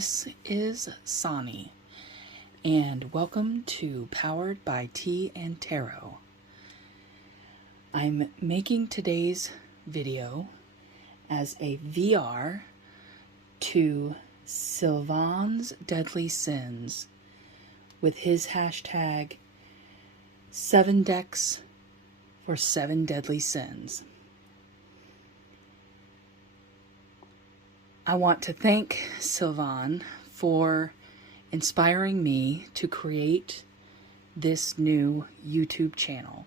This is Sonny, and welcome to Powered by Tea and Tarot. I'm making today's video as a VR to Sylvain's Deadly Sins with his hashtag 7 decks for 7 deadly sins. I want to thank Sylvain for inspiring me to create this new YouTube channel.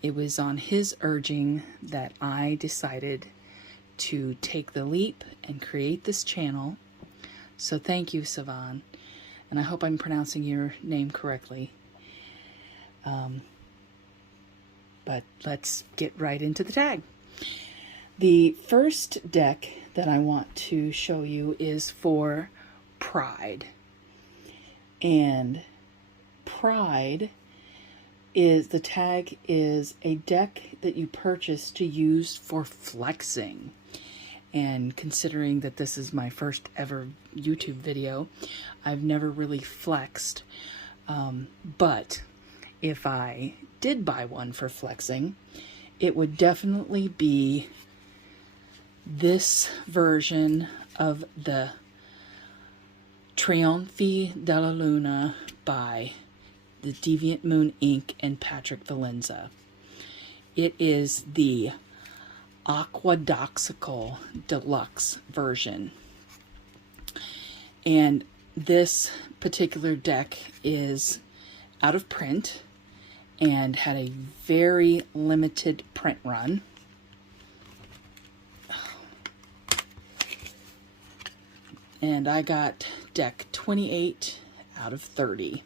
It was on his urging that I decided to take the leap and create this channel. So thank you, Sylvain, and I hope I'm pronouncing your name correctly. But let's get right into the tag. The first deck that I want to show you is for Pride. And Pride is, the tag is a deck that you purchase to use for flexing. And considering that this is my first ever YouTube video, I've never really flexed. But if I did buy one for flexing, it would definitely be this version of the Trionfi della Luna by the Deviant Moon Inc. and Patrick Valenza. It is the Aquadoxical Deluxe version. And this particular deck is out of print and had a very limited print run. And I got deck 28 out of 30.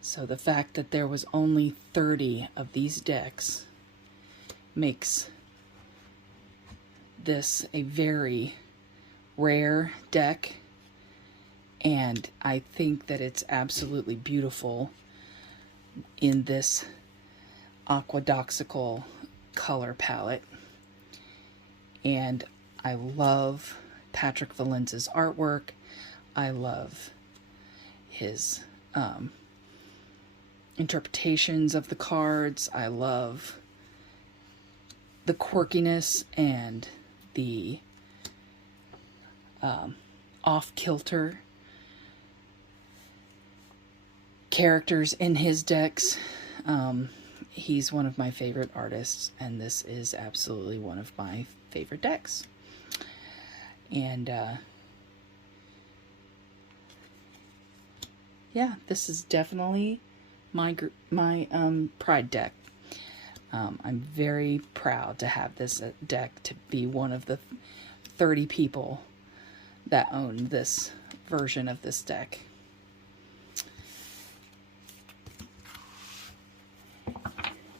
So the fact that there was only 30 of these decks makes this a very rare deck, and I think that it's absolutely beautiful in this Aquadoxical color palette. And I love Patrick Valenza's artwork. I love his interpretations of the cards. I love the quirkiness and the off-kilter characters in his decks. He's one of my favorite artists, and this is absolutely one of my favorite decks. And yeah, this is definitely my Pride deck. I'm very proud to have this deck, to be one of the 30 people that own this version of this deck.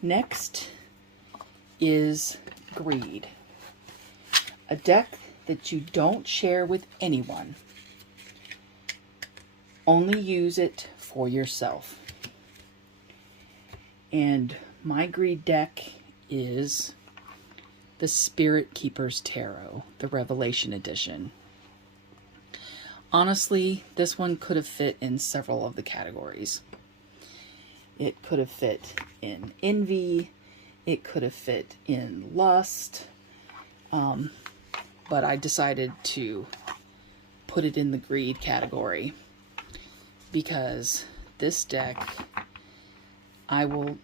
Next is Greed, a deck that you don't share with anyone. Only use it for yourself. And my Greed deck is the Spirit Keeper's Tarot, the Revelation Edition. Honestly, this one could have fit in several of the categories. It could have fit in envy, it could have fit in lust, but I decided to put it in the greed category because this deck I will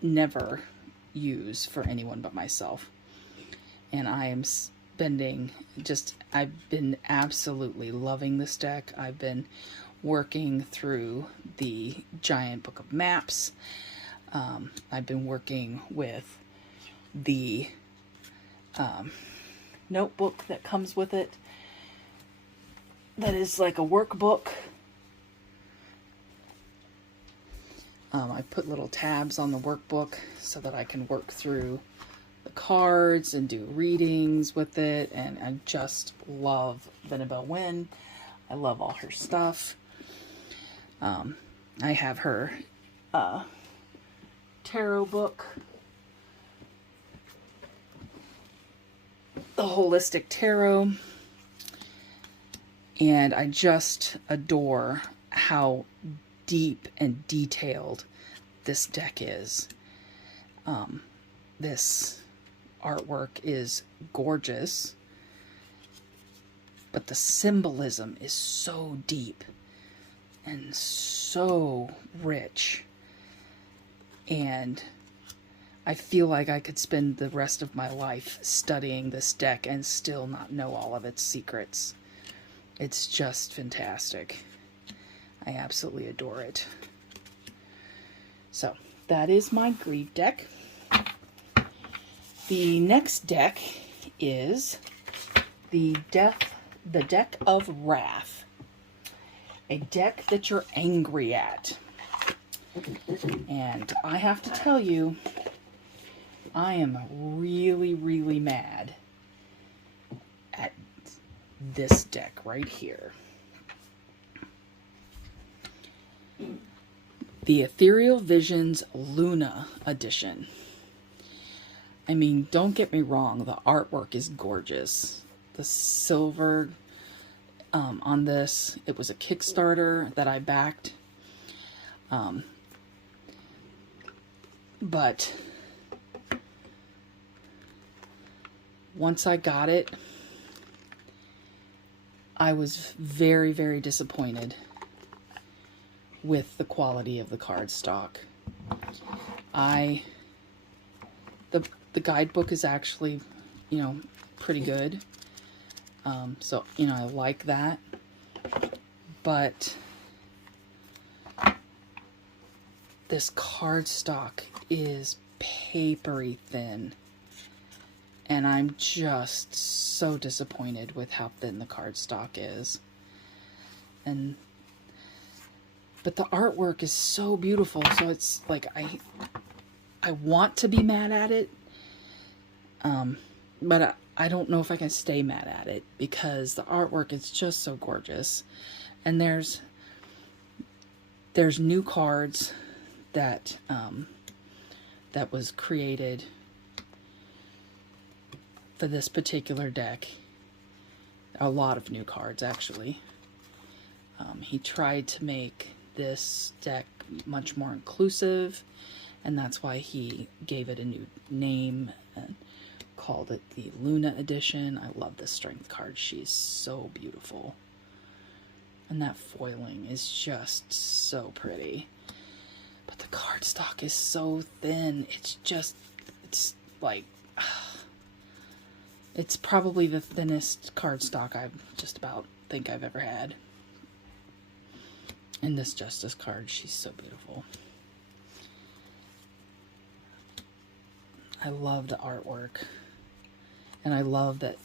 never use for anyone but myself. And I am spending I've been absolutely loving this deck. I've been working through the giant book of maps. I've been working with the notebook that comes with it, that is like a workbook. I put little tabs on the workbook so that I can work through the cards and do readings with it, and I just love Venabelle Wynn. I love all her stuff. I have her tarot book, the Holistic Tarot, and I just adore how deep and detailed this deck is. This artwork is gorgeous, but the symbolism is so deep and so rich, and I feel like I could spend the rest of my life studying this deck and still not know all of its secrets. It's just fantastic. I absolutely adore it. So that is my Grieve deck. The next deck is the Deck of Wrath. A deck that you're angry at. And I have to tell you, I am really, really mad at this deck right here. The Ethereal Visions Luna Edition. I mean, don't get me wrong, the artwork is gorgeous. The silver on this, it was a Kickstarter that I backed. But once I got it, I was very, very disappointed with the quality of the cardstock. The guidebook is actually, pretty good. So, I like that. But this cardstock is papery thin. And I'm just so disappointed with how thin the cardstock is. But the artwork is so beautiful, so it's like I want to be mad at it. But I don't know if I can stay mad at it because the artwork is just so gorgeous. And there's new cards that that was created for this particular deck. A lot of new cards, actually. He tried to make this deck much more inclusive, and that's why he gave it a new name and called it the Luna Edition. I love this strength card. She's so beautiful. And that foiling is just so pretty. But the cardstock is so thin. It's like, it's probably the thinnest cardstock I just about think I've ever had. And this Justice card, she's so beautiful. I love the artwork. And I love that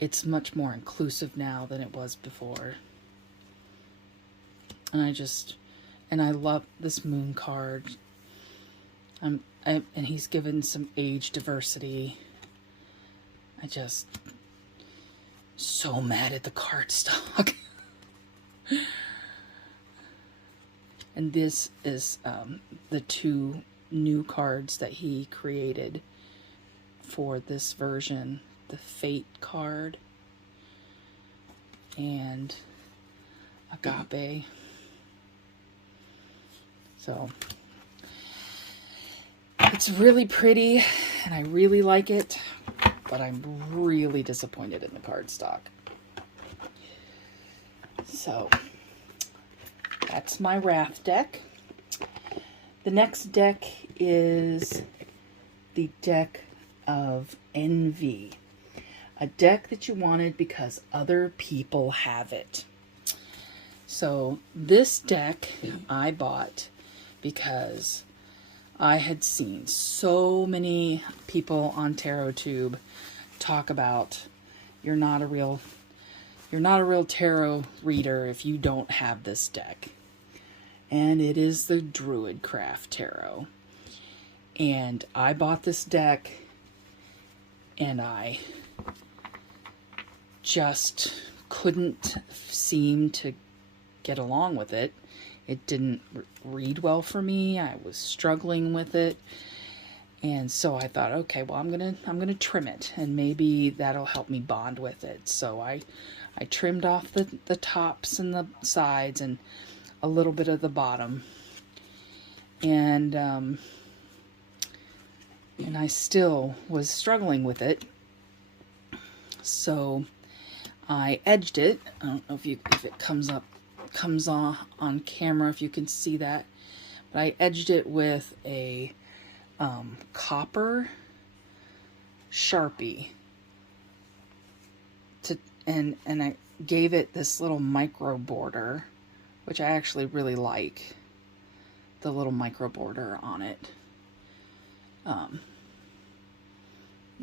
it's much more inclusive now than it was before. And I love this moon card. And he's given some age diversity. So mad at the cardstock. And this is the two new cards that he created for this version. The Fate card and Agape. So it's really pretty and I really like it, but I'm really disappointed in the cardstock. So that's my Wrath deck. The next deck is the Deck of Envy. A deck that you wanted because other people have it. So this deck I bought because I had seen so many people on TarotTube talk about you're not a real tarot reader if you don't have this deck. And it is the Druidcraft Tarot. And I bought this deck and I just couldn't seem to get along with it. it didn't read well for me. I was struggling with it. And so I thought, okay, well, I'm gonna trim it, and maybe that'll help me bond with it. So I trimmed off the tops and the sides and a little bit of the bottom. And I still was struggling with it. So I edged it. I don't know if it comes on camera, if you can see that. But I edged it with a copper Sharpie and I gave it this little micro border, which I actually really like, the little micro border on it.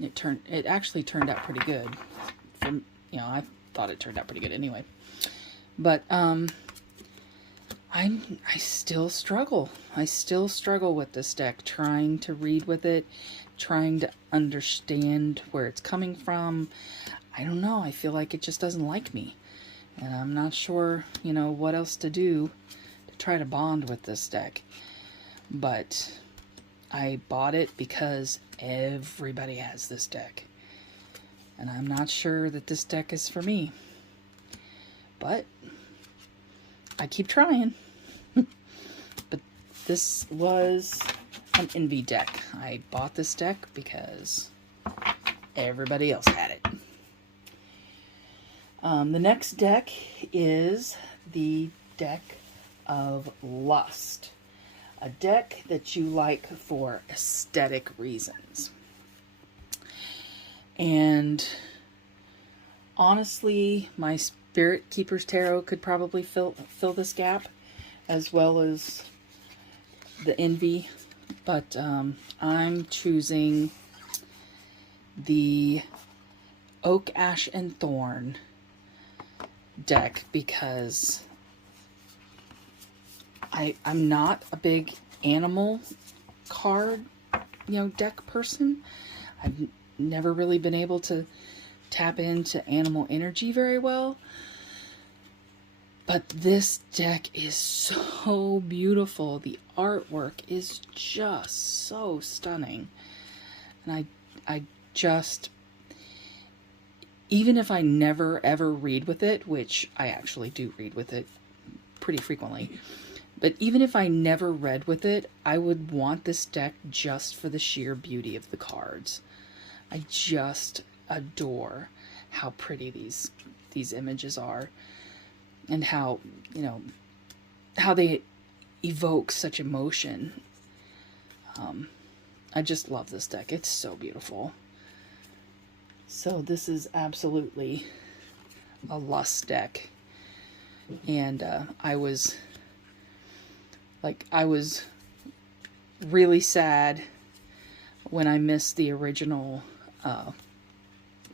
It actually turned out pretty good. I thought it turned out pretty good anyway. But I still struggle. I still struggle with this deck, trying to read with it, trying to understand where it's coming from. I don't know. I feel like it just doesn't like me. And I'm not sure, what else to do to try to bond with this deck. But I bought it because everybody has this deck. And I'm not sure that this deck is for me. But I keep trying. But this was an envy deck. I bought this deck because everybody else had it. The next deck is the deck of Lust. A deck that you like for aesthetic reasons. And honestly, my Spirit Keeper's Tarot could probably fill this gap, as well as the Envy. But I'm choosing the Oak, Ash, and Thorn deck because I'm not a big animal card, deck person. I've never really been able to tap into animal energy very well. But this deck is so beautiful. The artwork is just so stunning. And I just, even if I never ever read with it, which I actually do read with it pretty frequently, but even if I never read with it, I would want this deck just for the sheer beauty of the cards. I just adore how pretty these images are, and how how they evoke such emotion. I just love this deck. It's so beautiful. So this is absolutely a Lust deck, and I was really sad when I missed the original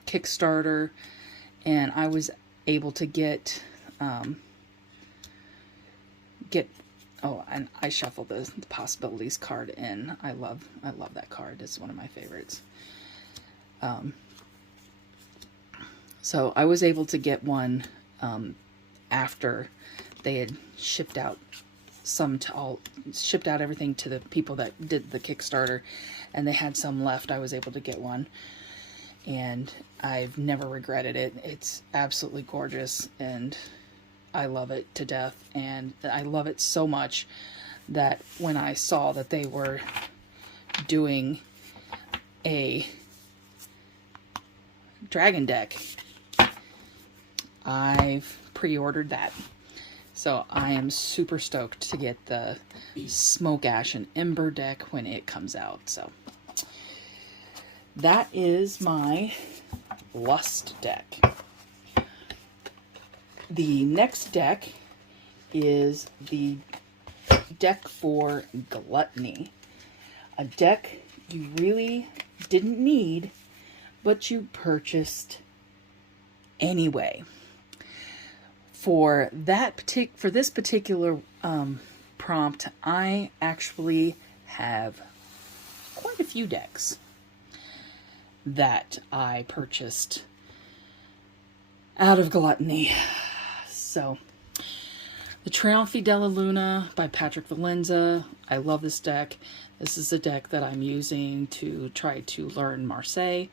Kickstarter, and I was able to get and I shuffled the Possibilities card in. I love that card. It's one of my favorites. So I was able to get one after they had shipped out everything to the people that did the Kickstarter, and they had some left. I was able to get one, and I've never regretted it. It's absolutely gorgeous, and I love it to death. And I love it so much that when I saw that they were doing a dragon deck, I've pre-ordered that. So I am super stoked to get the Smoke, Ash, and Ember deck when it comes out. So that is my Lust deck. The next deck is the deck for Gluttony. A deck you really didn't need, but you purchased anyway. For this particular prompt, I actually have quite a few decks that I purchased out of Gluttony. So The Trionfi della Luna by Patrick Valenza. I love this deck. This is a deck that I'm using to try to learn Marseille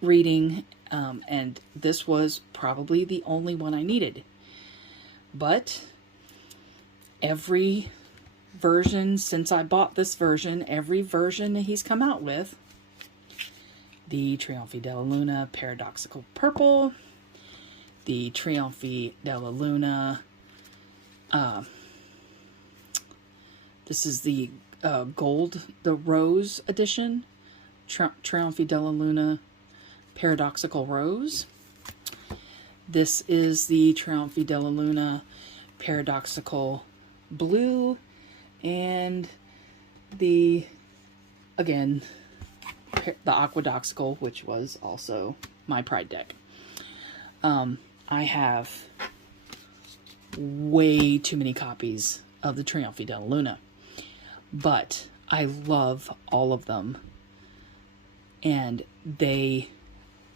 reading, and this was probably the only one I needed. But every version since I bought this version, every version he's come out with, the Trionfi della Luna Paradoxical Purple, the Trionfi della Luna, this is the gold, the rose edition, Trionfi della Luna Paradoxical Rose. This is the Trionfi della Luna Paradoxical Blue, and the, again, the Aquadoxical, which was also my Pride deck. I have way too many copies of the Trionfi della Luna, but I love all of them, and they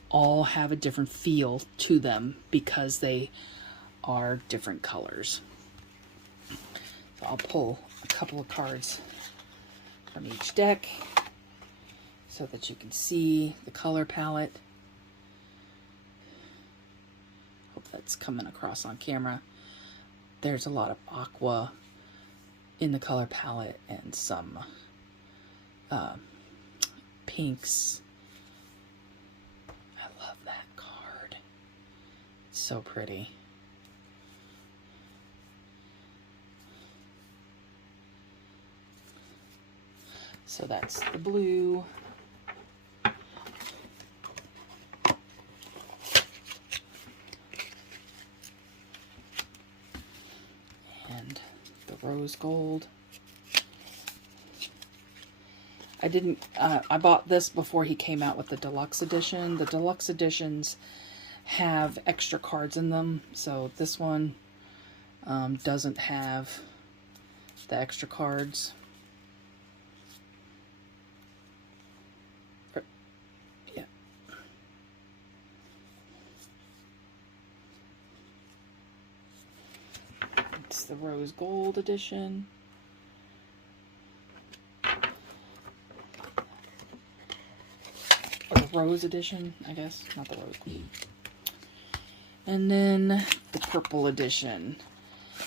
all have a different feel to them because they are different colors. So I'll pull a couple of cards from each deck so that you can see the color palette. Hope that's coming across on camera. There's a lot of aqua in the color palette and some pinks. I love that card. It's so pretty. So that's the blue. And the rose gold. I bought this before he came out with the deluxe edition. The deluxe editions have extra cards in them, so this one doesn't have the extra cards. Yeah. It's the rose gold edition. Or the rose edition, I guess. Not the rose gold. And then the purple edition.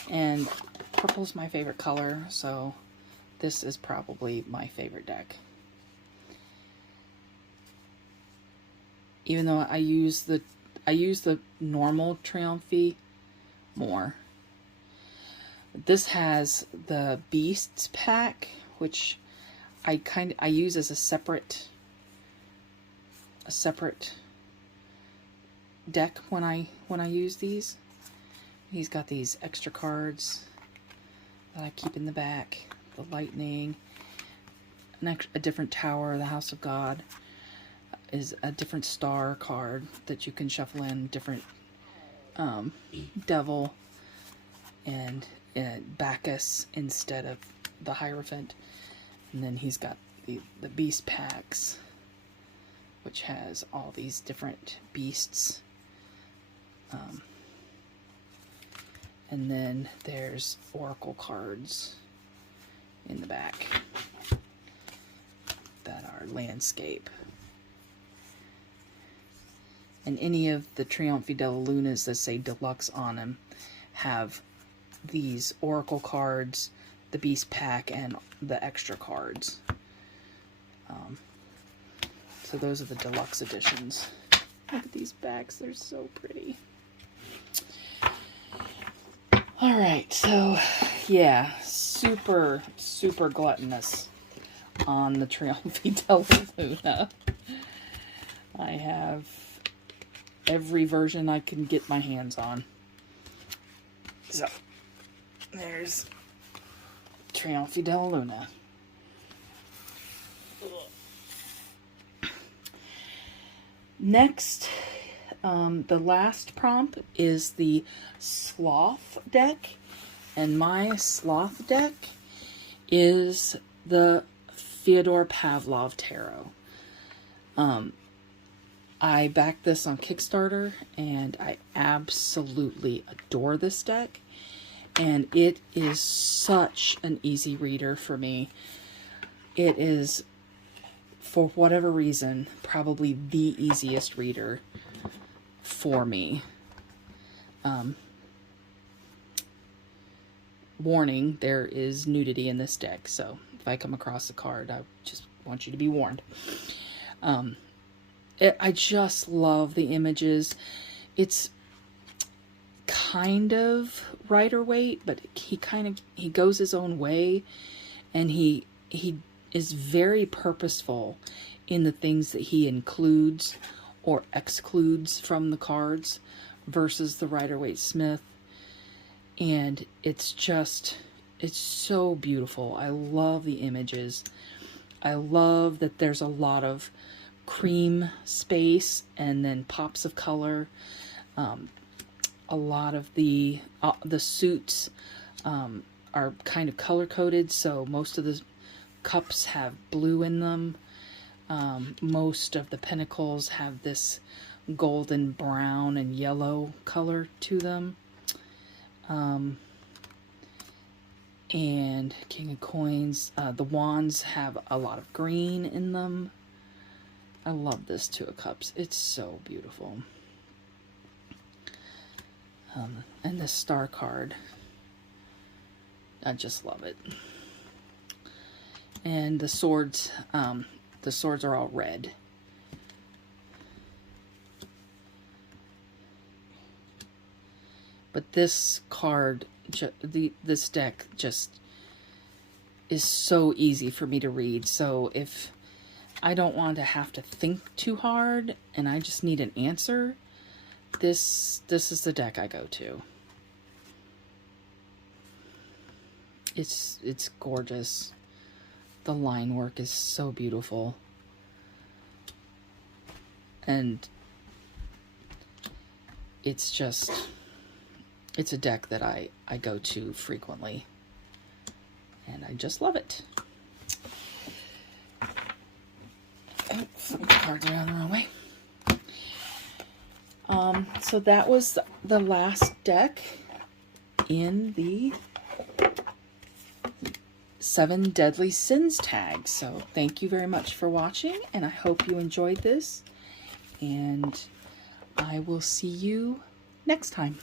And purple's my favorite color, so this is probably my favorite deck. Even though I use the normal Trionfi more. This has the Beasts pack, which I use as a separate deck when I use these. He's got these extra cards that I keep in the back. The lightning, a different tower, the House of God, is a different star card that you can shuffle in, different devil and Bacchus instead of the Hierophant. And then he's got the beast packs, which has all these different beasts. And then there's oracle cards in the back that are landscape. And any of the Trionfi della Lunas that say deluxe on them have these oracle cards, the beast pack, and the extra cards. So those are the deluxe editions. Look at these backs, they're so pretty. Alright, so yeah, super gluttonous on the Trionfi della Luna. I have every version I can get my hands on. So, there's Trionfi della Luna. Next, the last prompt is the Sloth deck, and my Sloth deck is the Fyodor Pavlov Tarot. I backed this on Kickstarter, and I absolutely adore this deck. And it is such an easy reader for me. It is, for whatever reason, probably the easiest reader for me. Warning, there is nudity in this deck, so if I come across a card, I just want you to be warned. I just love the images. It's kind of Rider-Waite, but he goes his own way, and he is very purposeful in the things that he includes or excludes from the cards versus the Rider-Waite Smith. And it's so beautiful. I love the images. I love that there's a lot of cream space and then pops of color. A lot of the suits are kind of color coded, so most of the cups have blue in them. Most of the pinnacles have this golden brown and yellow color to them. And King of Coins, the wands have a lot of green in them. I love this Two of Cups. It's so beautiful. And this star card, I just love it. And the swords are all red. But this card, this deck just is so easy for me to read. So if I don't want to have to think too hard and I just need an answer, this is the deck I go to. It's gorgeous. The line work is so beautiful. And it's a deck that I go to frequently. And I just love it. Oh, some cards are on the wrong way. So that was the last deck in the 7 Deadly Sins tag. So thank you very much for watching, and I hope you enjoyed this. And I will see you next time.